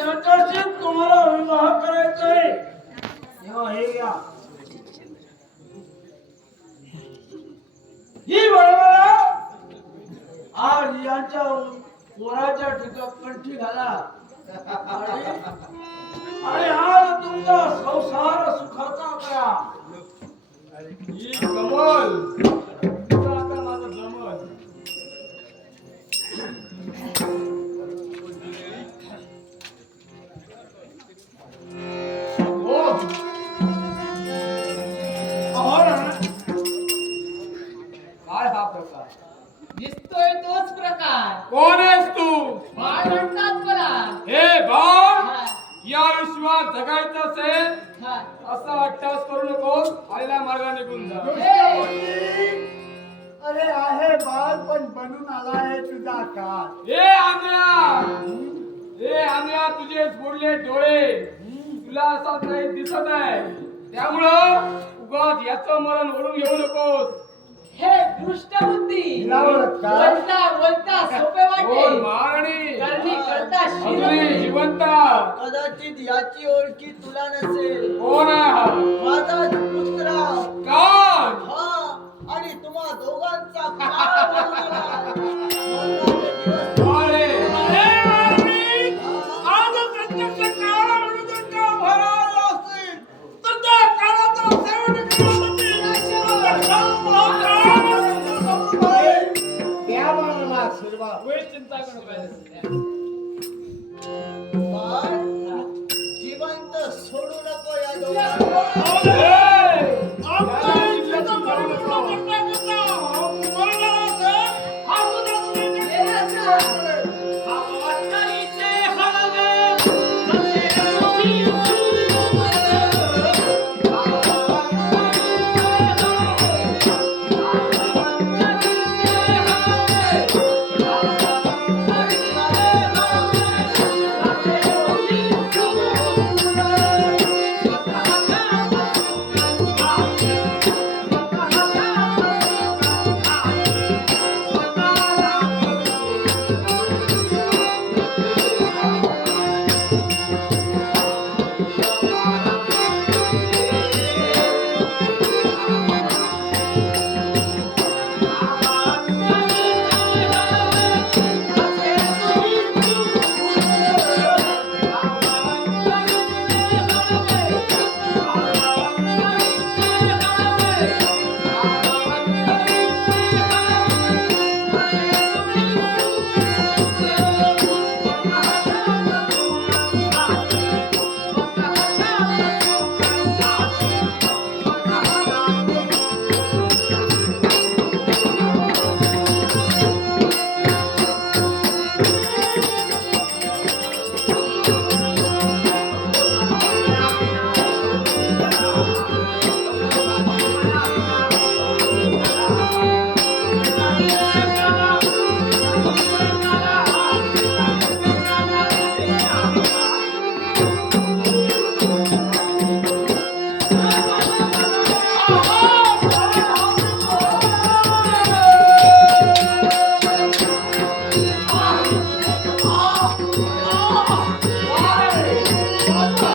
याच्याशी तुम्हाला विवाह करायचा आहे. हे घ्या. ही बरोबर आज यांच्या पोराच्या ठिकाणी कंठी घाला आणि आज तुमचा संसार सुखाचा करा. ही कमल तुझा आता माझा जमल. काय हा प्रकार दिसतोय तोच प्रकार. कोण आहेस तू? बाळ म्हणतात मला. हे बाळ हा, या विश्वात जगायचं असेल हा. असा अट्टास करू नकोस. आलेल्या मार्गाने निघून जा. हे, अरे आहे बाळ पण बनून आला आहे तुझा काळ. हे आंधळ्या तुझे फोडले डोळे तुला असा काही दिसत आहे. त्यामुळं उगाच याचं मरण ओढून घेऊ नकोस. हे दृष्ट बुद्धी. हिरावत का? बोलता सोपे कोण वाटे. महाराणी करणी करता अजूनही शिरवते. जिवंत. कदाचित याची ओळखी तुला नसेल. कोण आहे हा? माझा पुत्र कान. हा आणि तुम्हा दोघांचा काळ बनून आला. मरणाचे दिवस अरे आज प्रत्यक्ष काळा मृदुंगा भराला असेल तर त्या काळाचा सेवन करण्यासाठी घ्या मला आशीर्वाद. वेळ चिंता करू नका. बाळ, जिवंत सोडू नको या दोघांना. हे